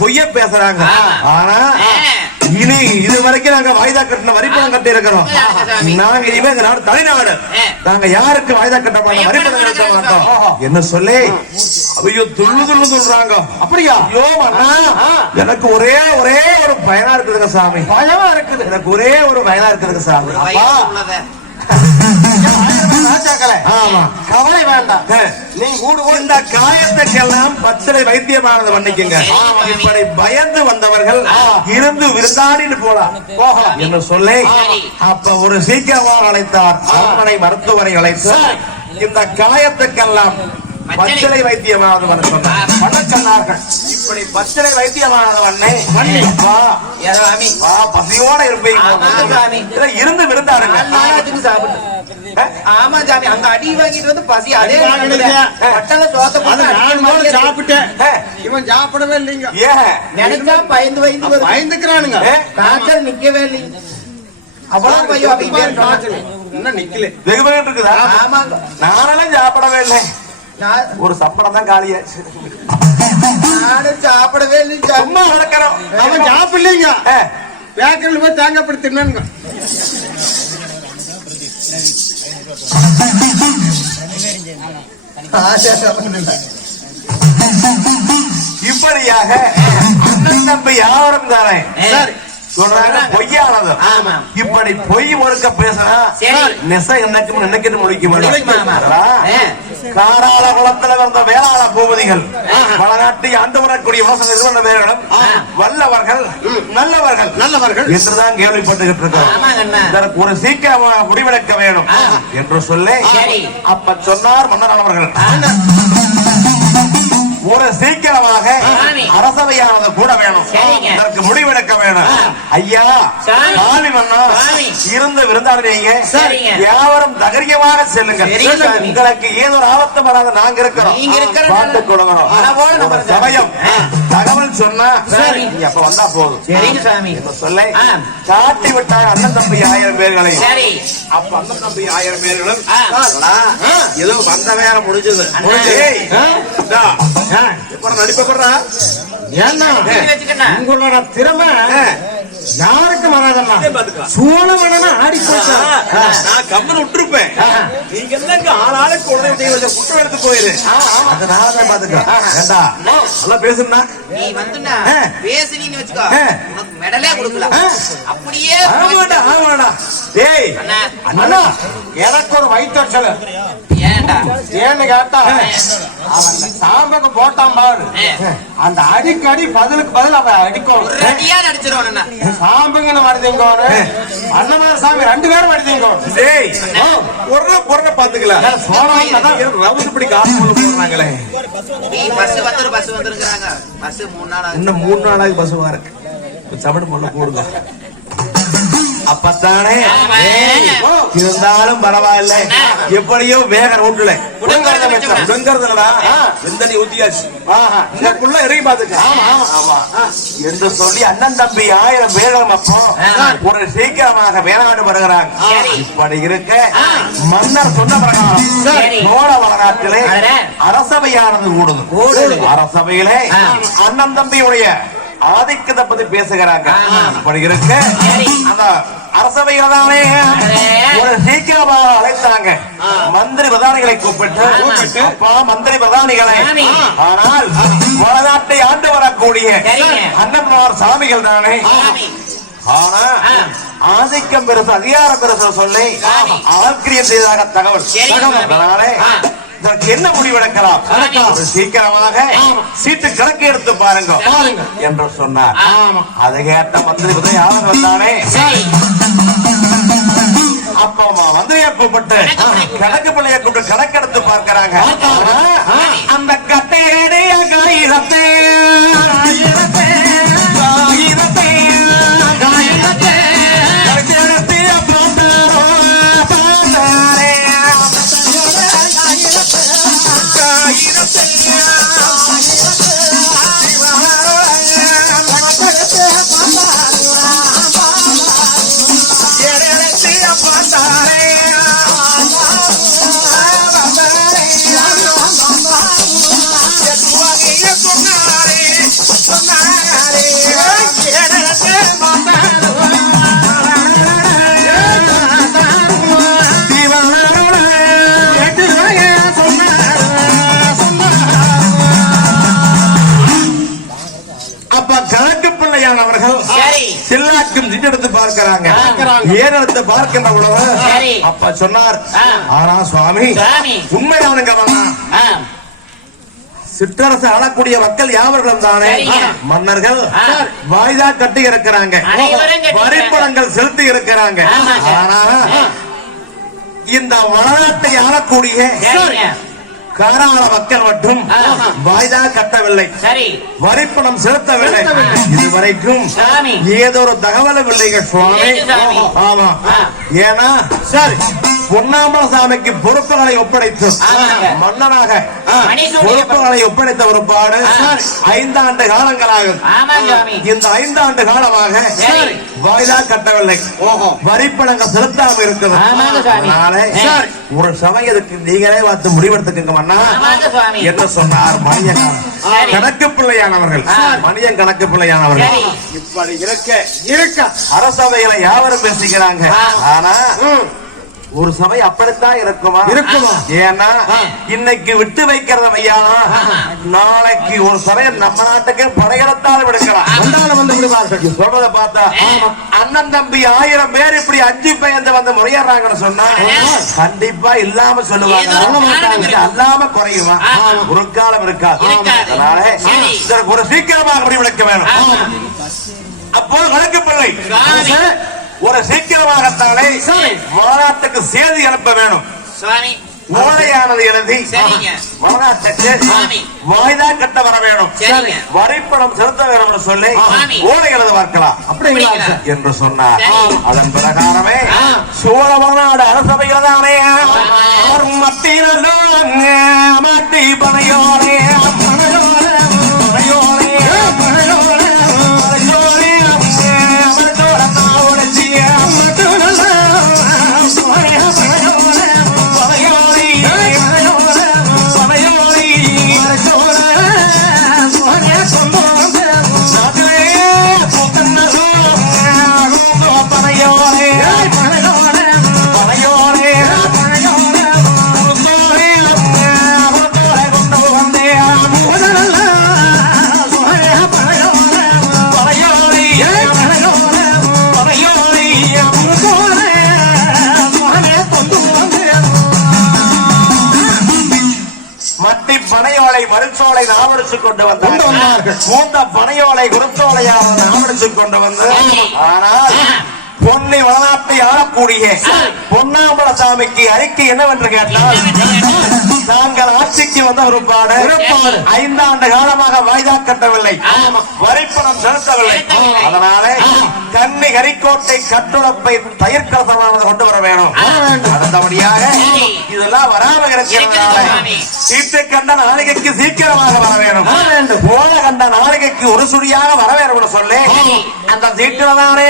பொய்ய பேசுறாங்க. ஆனா இனி இது வரைக்கும் நாங்க வாய்தா கட்டின வரிப்பணம் கட்டி இருக்கிறோம். நாங்க இனிமே எங்க நாடு தலைநாடு, நாங்க யாருக்கு வாய்தா கட்ட மாட்டோம், வரிப்பணம் கட்ட மாட்டோம் என்ன சொல்லி ஐயோ துள்ளு துள்ளு சொல்றாங்க. அப்படியா? ஐயோ அண்ணா, எனக்கு ஒரே ஒரு பயனா இருக்குதுங்க சாமி. பயமா இருக்குது எனக்கு, ஒரே ஒரு பயனா இருக்குதுங்க சாமி. கவலை வேண்டாம், இந்த காயத்துக்கெல்லாம் பச்சளை வைத்தியமானது பண்ணிக்கங்க. இப்படி பயந்து வந்தவர்கள் இருந்து விருந்தாடின்னு போகலாம் என்று சொல்லி அப்ப ஒரு சீக்கிரமாக அழைத்தார். அரண்மனை மருத்துவரை அழைத்து இந்த காயத்துக்கெல்லாம் பச்சளை வைத்தியமானவன் சொன்னார். சொன்னார்கள் இப்படி பச்சளை வைத்தியமானவனே பசியோட இருப்பீங்க, இருந்து விருந்தாருங்க. ஆமா சாமி, அங்க அடி வாங்கிட்டு வந்து பசி அதே சாப்பிட்டேன். இவன் சாப்பிடவே இல்லைங்க. நினைச்சா பயந்து பயந்து பயந்துக்கிறானுங்க. காய்ச்சல் நிக்கவே இல்லைங்க. அவ்வளவு பையோ இன்னும் நிக்கல, வெகு இருக்குதா? ஆமாங்க, நானெல்லாம் சாப்பிடவே இல்லை. ஒரு சப்படம் தான் காலியாச்சு. நானும் சாப்பிடவே இல்லை. சும்மா வளர்க்கிறோம். அவன் சாப்பிடலீங்க. பேக்கரில் போய் தேங்காய் படி தின்னானுங்க. இப்படியாக அண்ணன் தம்பி யாரும் தானே சொல்றாங்க பொய்யானது. இப்படி பொய் ஒருக்க பேசினா நெச என்னைக்கும் நினைக்கிட்டு முடிக்க காராள குளத்துல வந்த வேளாள பூபதிகள் வளநாட்டை ஆண்டு வரக்கூடிய விவசாய நிறுவன பேர்களும் வல்லவர்கள் நல்லவர்கள் என்றுதான் கேள்விப்பட்டுகிட்டு இருக்கோம். இதற்கு ஒரு சீக்கிரமாக முடிவெடுக்க வேணும் என்று சொல்லி அப்ப சொன்னார் மன்னன் அவர்கள். ஒரு சீக்கிரமாக அரசவையானது கூட வேணும், இதற்கு முடிவெடுக்க வேணும். ஐயா காலி மன்னா இருந்து விருந்தாடுறீங்க, யாவரும் தகரியமாக செல்லுங்க. உங்களுக்கு ஏதோ ஒரு ஆபத்து வராத நாங்க இருக்கிறோம், பார்த்துக் கொள்ளணும். சமயம் தகவல் சொன்னா அப்ப வந்தா போதும் சொல்ல காட்டி விட்டார் அண்ணன் தம்பி 1000 பேர்களை. அப்ப அண்ணன் தம்பி 1000 பேர்களும் ஏதோ வந்த வேலை முடிஞ்சது. உங்களோட திறமை யாருக்கும் வராதம்மா. சோழ மன்னனா ஆடி நான் கம்மன் விட்டுருப்பேன். நீங்க எல்லாம் ஆளாளுக்கு உடனே குற்றம் எடுத்து போயிரு. அதனாலதான் பாத்துக்கா நல்லா பேசுனா நீ வந்துனா பேசுனீன்னு வச்சுக்கோ, உனக்கு மெடலே கொடுக்கல. அப்படியே ஆமாடா ஆமாடா. டேய் அண்ணா, எனக்கு ஒரு வயிற்றுச்சல். ஏன்டா ஏன்னு கேட்டா அவன் சாம்பக்கு போட்டான் பாரு, அந்த அடிக்கடி பதிலுக்கு பதில் அவன் அடிக்கும். அடிச்சிருவான் சாம்பங்கன்னு வருதுங்க அண்ணமார சாமி 2 பேரும் வருதுங்க. டேய் பொருளை பாத்துக்கலாம். இப்படி காசு போடுறாங்களே. பஸ் வந்துருக்காங்க. பஸ் 3 நாள் இன்னும் 3 நாளாக பஸ் வர சமடு முள்ள போடுங்க. அப்பத்தானே இருந்தாலும் பரவாயில்ல, எப்படியோ வேக ரோட்ல ஊத்தியாச்சு இறங்கி பாத்துக்க என்று சொல்லி அண்ணன் தம்பி 1000 பேர்களும் அப்போ ஒரு சீக்கிரமாக வேளாண் வருகிறாங்க. இப்படி இருக்க மன்னர் சொன்ன பிரகாரம் சோழ வரலாற்றிலே அரசவையானது கூடுது. அரசவையிலே அண்ணன் தம்பியுடைய ஆதிக்கத்தை பத்தி பேசுகிறாங்க. அப்படி இருக்க அந்த அரசவையில தானே ஒரு சீக்கிரமாக அழைத்தாங்க மந்திரி பிரதானிகளை கூப்பிட்டு. அப்பா மந்திரி பிரதானிகளை, ஆனால் வடநாட்டை ஆண்டு வரக்கூடிய அண்ணன்மார் சாமிகள் தானே. ஆனா ஆதிக்கம் பெருசு அதிகாரம் பெருசு சொல்லி ஆக்கிரியம் செய்ததாக தகவல். அதனாலே இதற்கு என்ன முடிவெடுக்கலாம், சீக்கிரமாக சீட்டு கணக்கு எடுத்து பாருங்க என்று சொன்னார். அதை கேட்ட மந்திரி யாரும் வந்தானே. அப்போ மந்திரியை கூப்பிட்டு கணக்கு பிள்ளைய கூப்பிட்டு கணக்கெடுத்து பார்க்கிறாங்க. அந்த கட்டையடைய காயிரத்தை செல்லாக்கும் சின்னெடுத்து பார்க்கிறாங்க. ஏறெடுத்து பார்க்கின்ற பொழுது அப்ப சொன்னார், ஆனா சுவாமி உண்மையானுங்க சிற்றரசு ஆளக்கூடிய மக்கள் யாவர்களும் தானே மன்னர்கள் வாய்தா கட்டி இருக்கிறாங்க, வரிப்பணங்கள் செலுத்தி இருக்கிறாங்க. ஆனா இந்த வளநாட்டை ஆளக்கூடிய காராள மக்கள் மட்டும் வாய்தா கட்டவில்லை, வரிப்பணம் செலுத்தவில்லை. இதுவரைக்கும் ஏதோ ஒரு தகவலும் இல்லைங்க சுவாமி. ஆமா, ஏன்னா பொன்னாம்பல சாமிக்கு பொறுப்புகளை ஒப்படைத்து மன்னனாக பொறுப்புகளை ஒப்படைத்த ஒரு பாடு 5 ஆண்டு காலங்களாகும். இந்த 5 ஆண்டு காலமாக வாய்தா கட்டவில்லை, வரிப்பணங்கள் செலுத்தாம இருக்குது. ஒரு சமயத்துக்கு நீங்களே பார்த்து முடிவெடுத்துக்கங்க மன்னா என்ன சொன்னார் மணியன் கணக்கு பிள்ளையானவர்கள். மணியன் கணக்கு பிள்ளையானவர்கள் இப்படி இருக்க அரசவைகளை யாவரும் பேசிக்கிறாங்க. ஆனா ஒரு சபை அப்படித்தான் இருக்குமா? ஏன்னா இன்னைக்கு விட்டு வைக்கிறத ஐயானா நாளைக்கு ஒரு சபை நம்ம நாட்டுக்கு படையெடுத்தாலும் விடுக்கலாம். சொல்றதை பார்த்தா அண்ணன் தம்பி 1000 பேர் இப்படி 5 பேர் வந்து முறையறாங்கன்னு சொன்னா கண்டிப்பா இல்லாம சொல்லுவாங்க, அல்லாம குறையுமா? ஒரு காலம் இருக்காது. அதனால இதற்கு ஒரு சீக்கிரமாக முடிவெடுக்க வேணும். அப்போ கணக்கு பிள்ளை ஒரு சீக்கிரமாகத்தானே மாநாட்டுக்கு செய்தி அனுப்ப வேணும். ஓலையானது எழுதி மாநாட்டுக்கு வாய்தா கட்ட வர வேணும், வரிப்பணம் செலுத்த வேணும் சொல்லி ஓலை எழுத பார்க்கலாம் என்று சொன்னார். அதன் பிரகாரமே சோழ மாநாடு அரசபையில் தானே மத்தியிலும் மட்டி பனையோரே மருச்சோலை நாவடிச்சுக் கொண்டு வந்தார்கள். மூத்த பனையோலை குருச்சோலையாக நாவடிச்சுக் கொண்டு வந்து, ஆனால் பொன்னை வளநாட்டை ஆளக்கூடிய பொன்னாம்பல சாமிக்கு அறிக்கை என்னவென்று கேட்டால், நாங்கள் ஆட்சிக்கு வந்த ஒரு பாடு 5 ஆண்டு காலமாக வாய்தா கட்டவில்லை, வரிப்பணம் செலுத்தவில்லை. அதனால கண்ணி கரிக்கோட்டை கட்டுடப்பை தயிர்கலசமானது கொண்டு வர வேணும். அடுத்தபடியாக இதெல்லாம் வராம இருக்கிறதுனால சீட்டு கண்ட நாளிகைக்கு சீக்கிரமாக வர வேணும், போல கண்ட நாளிகைக்கு ஒரு சுடியாக வர வேணும் சொல்லி அந்த சீட்டுல தானே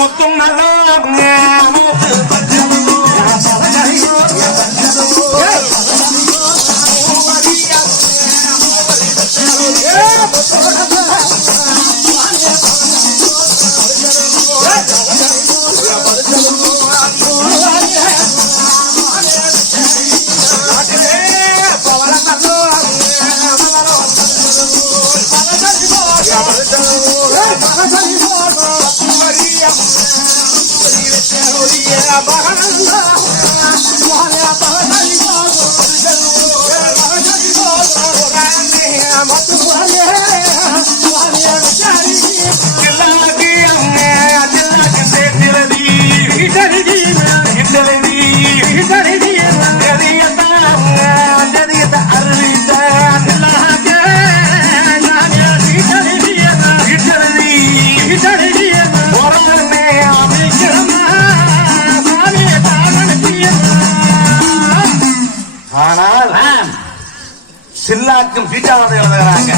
முத்தும் நல்ல சில்லாக்கும் சீட்டானதை எழுதுகிறாங்க.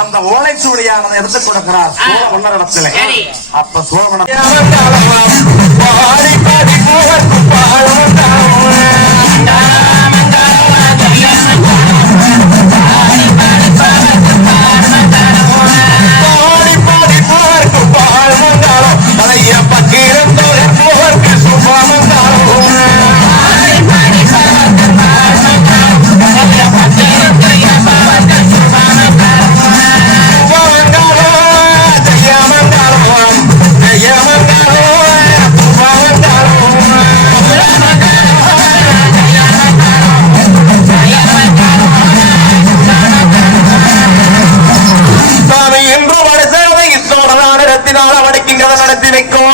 அந்த ஓலைச்சுவடியானதை எடுத்து கொடுக்கிறார் சோழ மன்னரிடத்தில். அப்ப சோழ மன்னர் கிங்கதை நடத்தி வைக்கும்